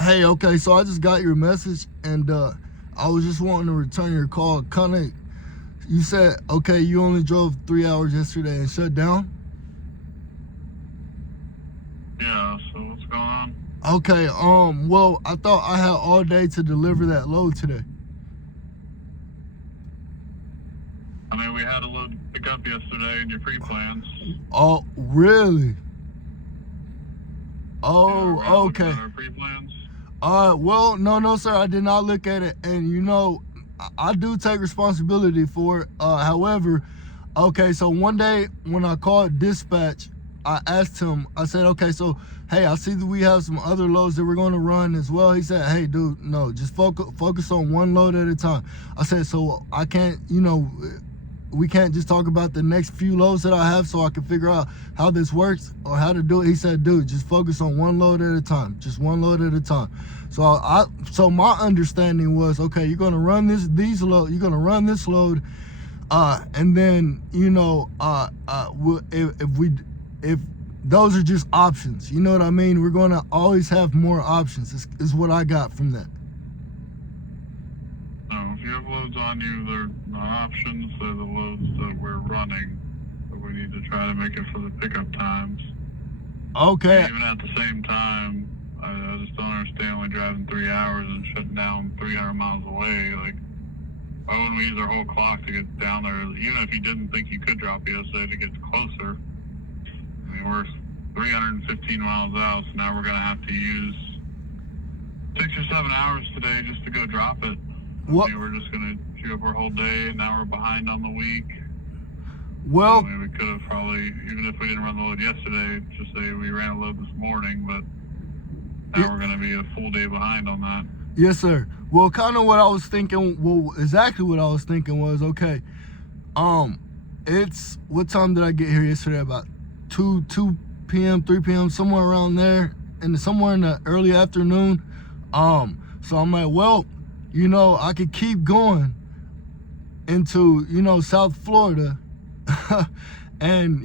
Hey, okay, so I just got your message, and I was just wanting to return your call. Kind of, you said, okay, you only drove 3 hours yesterday and shut down. Yeah, so what's going on? Okay, well, I thought I had all day to deliver that load today. I mean, we had a load to pick up yesterday in your pre-plans. Oh, really? Yeah, Oh, we're not looking okay. at our pre-plans. Well, no, sir, I did not look at it, and I do take responsibility for it. However, okay, so one day when I called dispatch, I asked him, I said, okay, so, hey, I see that we have some other loads that we're going to run as well. He said, hey, dude, no, just focus on one load at a time. I said, so I can't, we can't just talk about the next few loads that I have so I can figure out how this works or how to do it. He said, dude, just focus on one load at a time, just one load at a time. So my understanding was, okay, you're going to run you're going to run this load, and then if those are just options, you know what I mean? We're going to always have more options. Is what I got from that. No, if you have loads on you, they're not options. They're the loads that we're running. So we need to try to make it for the pickup times. Okay. And even at the same time, I just don't understand why driving 3 hours and shutting down 300 miles away. Like, why wouldn't we use our whole clock to get down there? Even if you didn't think you could drop yesterday to get closer. I mean, we're 315 miles out, so now we're going to have to use 6 or 7 hours today just to go drop it. What? I mean, we're just going to chew up our whole day, and now we're behind on the week. Well, I mean, we could have probably, even if we didn't run the load yesterday, just say we ran a load this morning, but now we're going to be a full day behind on that. Yes, sir. Well, kind of what I was thinking, exactly what I was thinking was, okay, it's, what time did I get here yesterday? About 2 p.m., 3 p.m., somewhere around there, and somewhere in the early afternoon. So I'm like, well, I could keep going into, South Florida. And,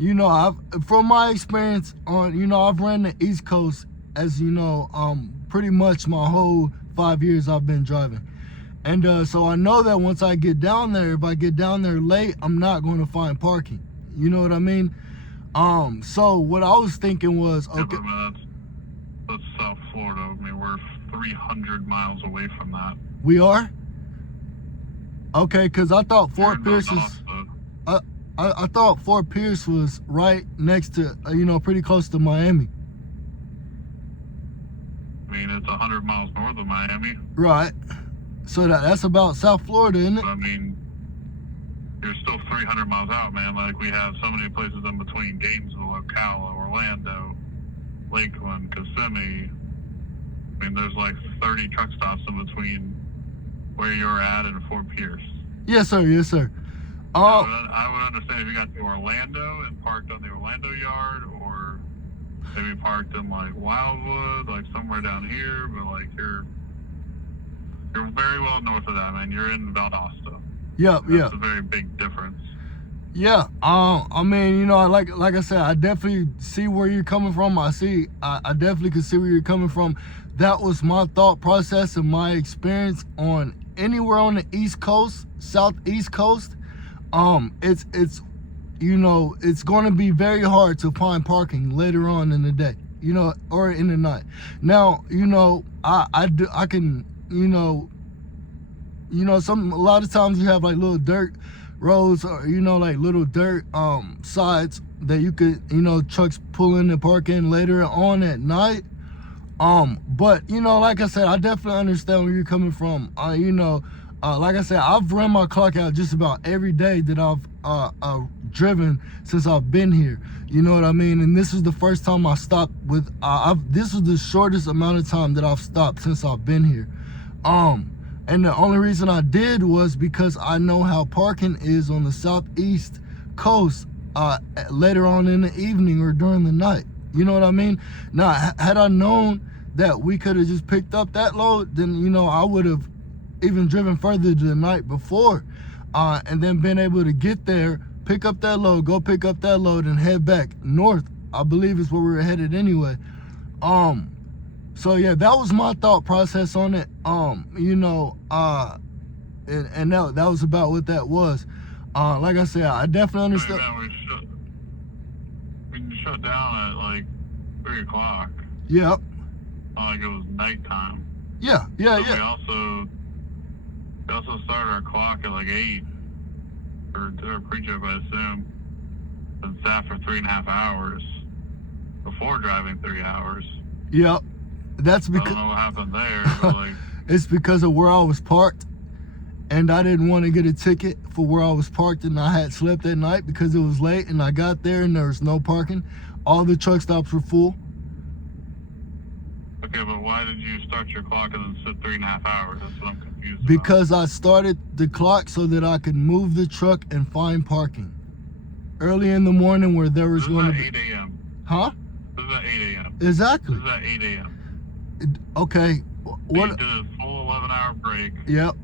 from my experience on, I've ran the East Coast as, pretty much my whole 5 years I've been driving. And so I know that once I get down there, if I get down there late, I'm not going to find parking. You know what I mean? So what I was thinking was, okay. Yeah, but that's South Florida. I mean, we're 300 miles away from that. We are? Okay, because I thought Fort Pierce is... I thought Fort Pierce was right next to, pretty close to Miami. I mean, it's 100 miles north of Miami. Right. So that's about South Florida, isn't it? But, I mean, you're still 300 miles out, man. Like, we have so many places in between: Gainesville, Ocala, Orlando, Lakeland, Kissimmee. I mean, there's like 30 truck stops in between where you're at and Fort Pierce. Yes, sir. Yes, sir. I would understand if you got to Orlando and parked on the Orlando yard, or maybe parked in like Wildwood, like somewhere down here. But like you're very well north of that, man. You're in Valdosta. Yeah, That's a very big difference. Yeah, I mean, like I said, I definitely see where you're coming from. I definitely can see where you're coming from. That was my thought process and my experience on anywhere on the East Coast, Southeast Coast. It's going to be very hard to find parking later on in the day, or in the night. Now, I can, a lot of times you have like little dirt roads, or like little dirt sides that you could, trucks pull in and park in later on at night. But like I said, I definitely understand where you're coming from. Like I said, I've run my clock out just about every day that I've driven since I've been here. You know what I mean? And this is the first time I stopped with. This was the shortest amount of time that I've stopped since I've been here. And the only reason I did was because I know how parking is on the Southeast Coast later on in the evening or during the night. You know what I mean? Now, had I known that we could have just picked up that load, then, I would have even driven further the night before, and then been able to get there, pick up that load, go pick up that load, and head back north. I believe is where we were headed anyway. So yeah, that was my thought process on it. And that was about what that was. Like I said, I definitely understand. Man, we shut down at like 3 o'clock. Yep. Like it was nighttime. Yeah. We also started our clock at like 8 for our pre-trip, I assume, and sat for 3.5 hours before driving 3 hours. Yep. That's because I don't know what happened there, but like it's because of where I was parked, and I didn't want to get a ticket for where I was parked, and I had slept that night because it was late, and I got there and there was no parking. All the truck stops were full. Okay, but why did you start your clock and then sit 3.5 hours? That's what I'm confused about. Because I started the clock so that I could move the truck and find parking early in the morning where there was going to be 8 a.m. Huh? This is at 8 a.m. Exactly. This is at 8 a.m. Okay. You did a full 11-hour break. Yep.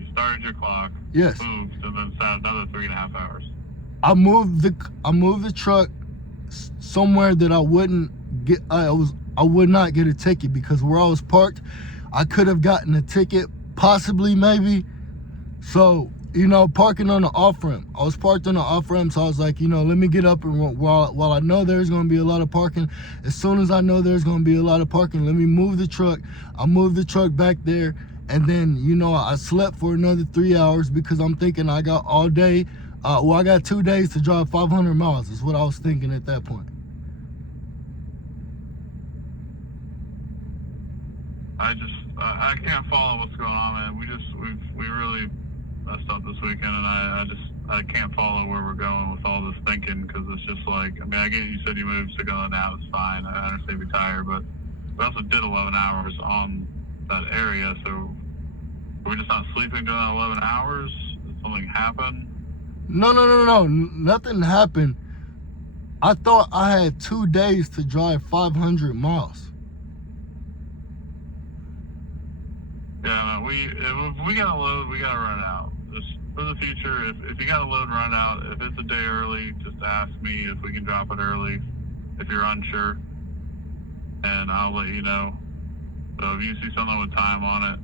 You started your clock. Yes. Moved and then sat another 3.5 hours. I moved the truck somewhere that I wouldn't get. I would not get a ticket because where I was parked, I could have gotten a ticket, possibly, maybe. So, parking on the off ramp. I was parked on the off ramp, so I was like, let me get up and while I know there's going to be a lot of parking, as soon as I know there's going to be a lot of parking, let me move the truck. I moved the truck back there, and then, I slept for another 3 hours because I'm thinking I got all day. I got 2 days to drive 500 miles is what I was thinking at that point. I can't follow what's going on, man. We really messed up this weekend, and I can't follow where we're going with all this thinking, because it's just like, I get you said you moved to go now, it's fine. I understand you're tired, but we also did 11 hours on that area, so are we just not sleeping during 11 hours? Did something happen? No. Nothing happened. I thought I had 2 days to drive 500 miles. Yeah, no, if we got a load, we got to run it out. Just for the future, if you got a load, run out. If it's a day early, just ask me if we can drop it early. If you're unsure, and I'll let you know. So if you see something with time on it,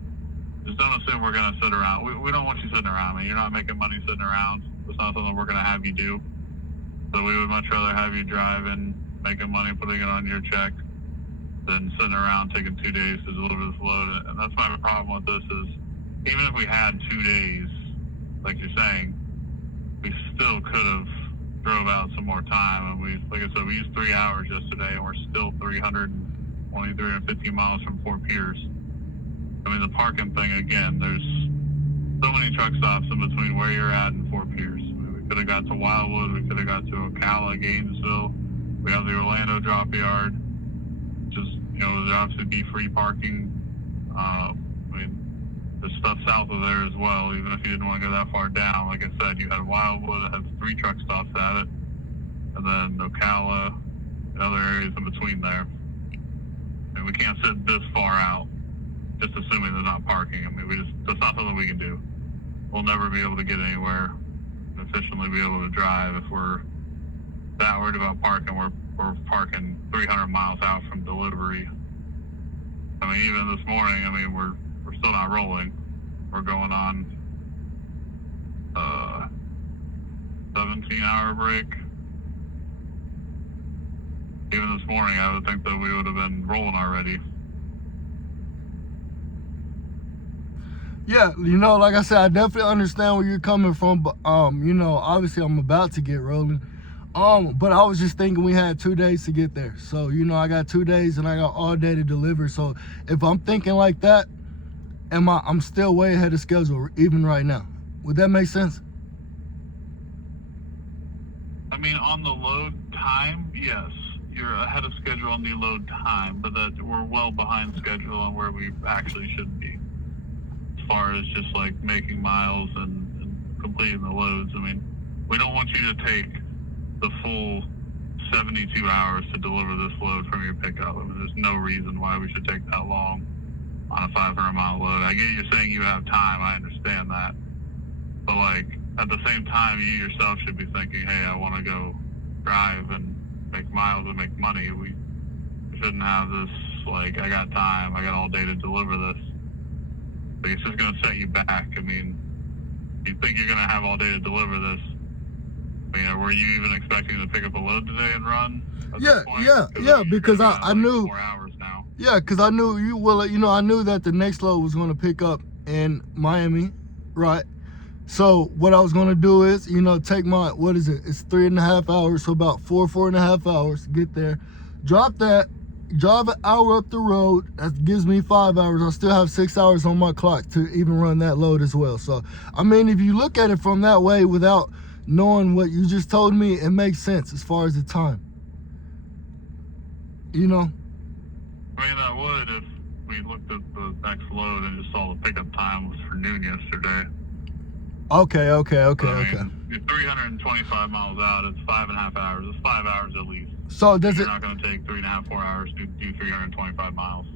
just don't assume we're going to sit around. We don't want you sitting around. You're not making money sitting around. It's not something we're going to have you do. So we would much rather have you driving, making money, putting it on your check, than sitting around taking 2 days to deliver this load. And that's my problem with this is, even if we had 2 days, like you're saying, we still could have drove out some more time. And like I said, we used 3 hours yesterday, and we're still 350 miles from Fort Pierce. The parking thing, again, there's so many truck stops in between where you're at and Fort Pierce. We could have got to Wildwood, we could have got to Ocala, Gainesville. We have the Orlando drop yard. Just, there'd obviously be free parking. There's stuff south of there as well, even if you didn't want to go that far down. Like I said, you had Wildwood that has 3 truck stops at it, and then Ocala and other areas in between there. We can't sit this far out, just assuming there's not parking. That's not something we can do. We'll never be able to get anywhere and efficiently be able to drive if we're that worried about parking. We're parking 300 miles out from delivery. Even this morning, we're still not rolling. We're going on 17-hour break. Even this morning, I would think that we would have been rolling already. Yeah, like I said, I definitely understand where you're coming from, but obviously I'm about to get rolling. But I was just thinking we had 2 days to get there. So, I got 2 days and I got all day to deliver. So if I'm thinking like that, I'm still way ahead of schedule even right now. Would that make sense? On the load time, yes. You're ahead of schedule on the load time, but that we're well behind schedule on where we actually should be. As far as just like making miles and completing the loads. We don't want you to take the full 72 hours to deliver this load from your pickup. There's no reason why we should take that long on a 500-mile load. I get you're saying you have time. I understand that. But, at the same time, you yourself should be thinking, hey, I want to go drive and make miles and make money. We shouldn't have this like, I got time, I got all day to deliver this. Like, it's just going to set you back. I mean, you think you're going to have all day to deliver this. I mean, were you even expecting to pick up a load today and run? Yeah, because I knew. 4 hours now. Yeah, because I knew you. Well, you know, I knew that the next load was going to pick up in Miami, right? So what I was going to do is, you know, take my, what is it? It's 3.5 hours, so about 4.5 hours to get there. Drop that, drive an hour up the road. That gives me 5 hours. I still have 6 hours on my clock to even run that load as well. So, I mean, if you look at it from that way without knowing what you just told me, it makes sense as far as the time. You know? I mean, I would if we looked at the next load and just saw the pickup time was for noon yesterday. Okay. You're 325 miles out. It's 5.5 hours. It's 5 hours at least. So does You're it? not going to take 3.5, 4 hours to do 325 miles.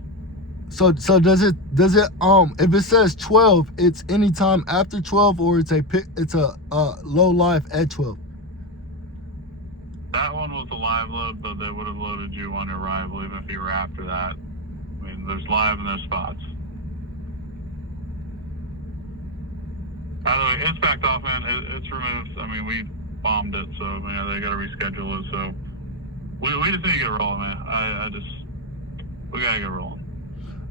So does it? If it says 12, it's any time after 12, or it's a low life at 12. That one was a live load, but they would have loaded you on your arrival even if you were after that. I mean, there's live and there's spots. By the way, it's backed off, man. It's removed. I mean, we bombed it, so I mean, they got to reschedule it. So we just need to get rolling, man. We gotta get rolling.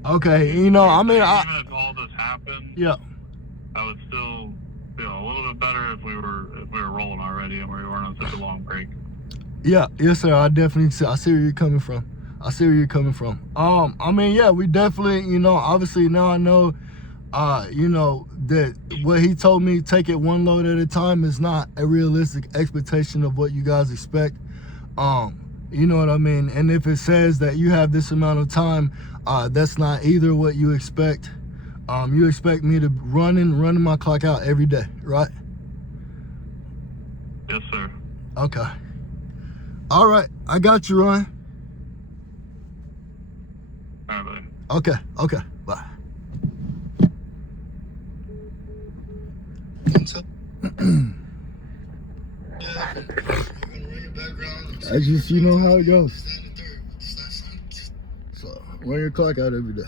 Okay, you know, I mean, even if all this happened, yeah. I would still feel a little bit better if we were rolling already and we weren't on such a long break. Yeah, yes, sir. I definitely see. I see where you're coming from. I mean, yeah, we definitely, you know, obviously now I know, you know, that what he told me, take it one load at a time, is not a realistic expectation of what you guys expect. You know what I mean? And if it says that you have this amount of time, that's not either what you expect. You expect me to running my clock out every day, right? Yes, sir. Okay. All right, I got you, Ryan. All right, buddy. Okay, bye. I just, you know how it goes. So, run your clock out every day.